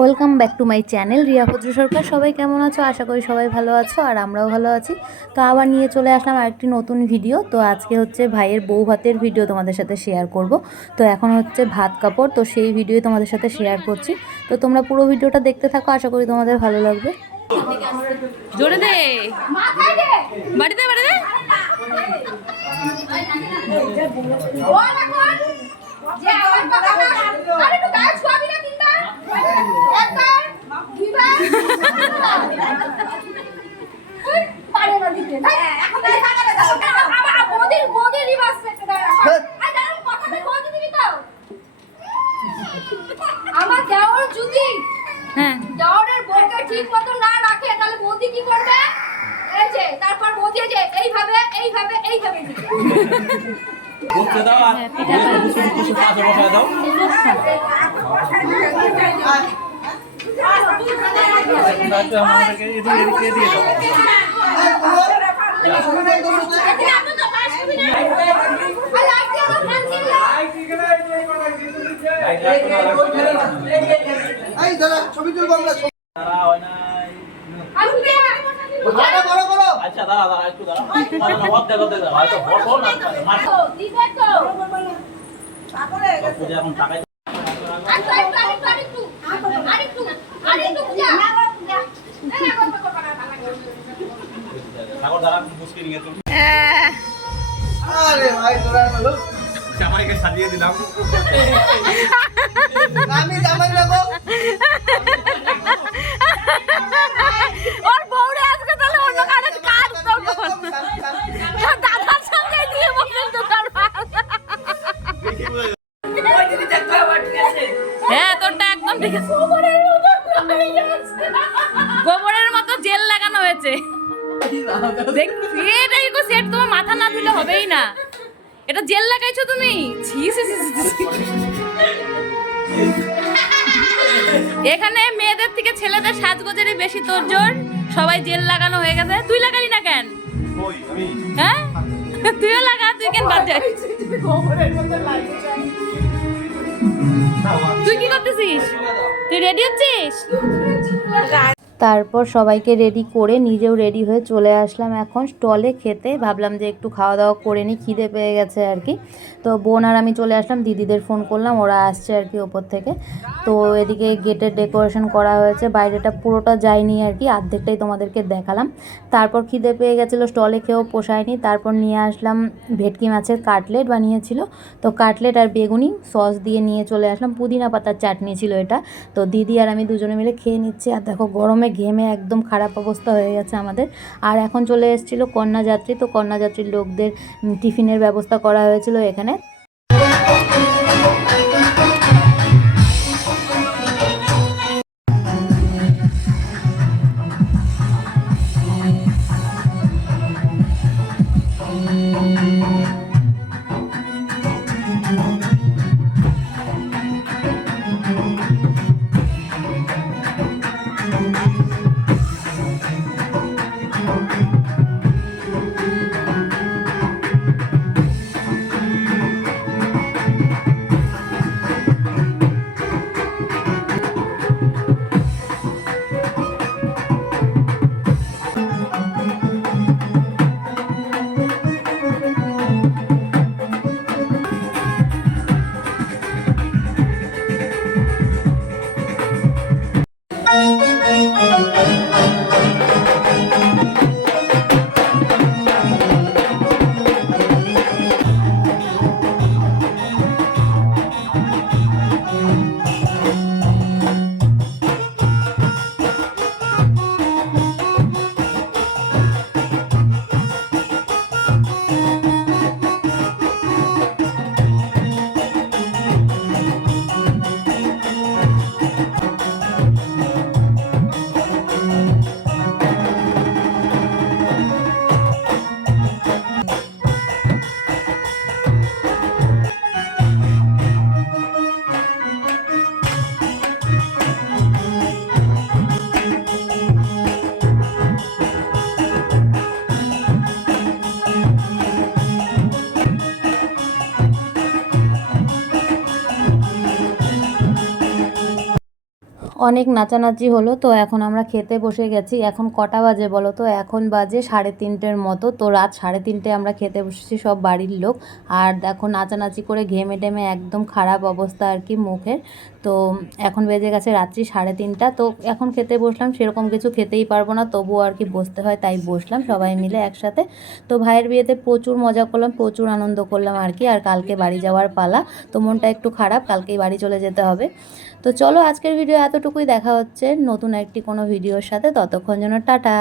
Welcome back to my channel Riya Bhadra Sarkar সবাই কেমন আছো আশা করি সবাই ভালো আছো আর আমরাও ভালো আছি তো আবার নিয়ে চলে আসলাম আরেকটি নতুন ভিডিও তো আজকে হচ্ছে ভাইয়ের বউ ভাতের ভিডিও তোমাদের সাথে শেয়ার করব তো এখন হচ্ছে ভাত কাপড় তো সেই ভিডিও তোমাদের সাথে শেয়ার করছি তো তোমরা পুরো ভিডিওটা দেখতে থাকো আশা করি তোমাদের ভালো লাগবে জোরে দে বাড়িতে বাড়িতে যে আমার কথা না আরে তুই গাছ খাবি না তিনটা একবার দুইবার তুই পারে না দিতে হ্যাঁ এখন এই টাকাটা দাও আমার বডির বডির রিভার্স করতে দাও আই দাও কথাটা বলতে দিবি তো আমার দেওর যদি হ্যাঁ দেওরের বউকে ঠিক মতো না রাখে তাহলে মোদি কি করবে এই যে তারপর মোদি এই যে এইভাবে এইভাবে এইভাবে দিবে বসতে দাও আর বসায় এই দাদা ছবি তুলবো আমরা দাঁড়া হয় আচ্ছা দাঁড়া দাঁড়া একটু দাঁড়া। দাঁড়া অর্ধেক অর্ধেক দাঁড়া হয়তো বসো না। পূজা এখন টাকাই ঠাকুর দাঁড়া মুশকিল নিয়ে তুমি আরে ভাই তোরা জামাইকে সাজিয়ে দিলাম। আমি জামাই লাগো গোবরের মতো জেল লাগানো হয়েছে। সেট তোমার মাথা না দিলে হবেই না। এটা জেল লাগাইছো তুমি? ছি ছি ছি, ছি, ছি। এখানে মেয়েদের থেকে ছেলেদের সাজগোজেরই বেশি তোর জোর সবাই জেল লাগানো হয়ে গেছে। তুই লাগালি না কেন? হ্যাঁ? তুইও লাগা তুই কেন বাদ কি করতেছিস তুই রেডি হচ্ছিস? তারপর সবাইকে রেডি করে নিজেও রেডি হয়ে চলে আসলাম। এখন স্টলে খেতে। ভাবলাম যে একটু খাওয়া দাওয়া করে নিই খিদে পেয়ে গেছে আর কি। তো বোন আর আমি চলে আসলাম, দিদিদের ফোন করলাম, ওরা আসছে আর কি ওপর থেকে। তো এদিকে গেটের ডেকোরেশন করা হয়েছে, বাইরেটা পুরোটা যায়নি আর কি অর্ধেকটাই তোমাদেরকে দেখালাম। তারপর খিদে পেয়ে গেছিল স্টলে খেয়েও পোষায়নি। তারপর নিয়ে আসলাম, ভেটকি মাছের কাটলেট বানিয়েছিল। তো কাটলেট আর বেগুনি সস দিয়ে নিয়ে চলে আসলাম। পুদিনা পাতার চাটনি ছিল এটা। তো দিদি আর আমি দুজনে মিলে খেয়ে নিচ্ছি। আর দেখো গরমে ঘেমে একদম খারাপ অবস্থা হয়ে গেছে আমাদের। আর এখন চলে এসেছিল কন্যাযাত্রী। তো কন্যাযাত্রীর লোকদের টিফিনের ব্যবস্থা করা হয়েছিল এখানে। অনেক নাচানাচি হলো, তো এখন আমরা খেতে বসে গেছি। এখন কটা বাজে বলো তো? এখন বাজে সাড়ে তিনটের মতো। তো রাত সাড়ে তিনটে আমরা খেতে বসেছি সব বাড়ির লোক। আর দেখো নাচানাচি করে ঘেমে টেমে একদম খারাপ অবস্থা আর কি মুখের। তো এখন বেজে গেছে রাত্রি সাড়ে তিনটা। তো এখন খেতে বসলাম, সেরকম কিছু খেতেই পারব না। তবুও আর কি বসতে হয়, তাই বসলাম সবাই মিলে একসাথে। তো ভাইয়ের বিয়েতে প্রচুর মজা করলাম, প্রচুর আনন্দ করলাম আর কি। আর কালকে বাড়ি যাওয়ার পালা। তো মনটা একটু খারাপ, কালকেই বাড়ি চলে যেতে হবে। তো চলো আজকের ভিডিও এতটুকুই দেখা হচ্ছে। নতুন একটি কোনো ভিডিওর সাথে ততক্ষণ জন্য টাটা।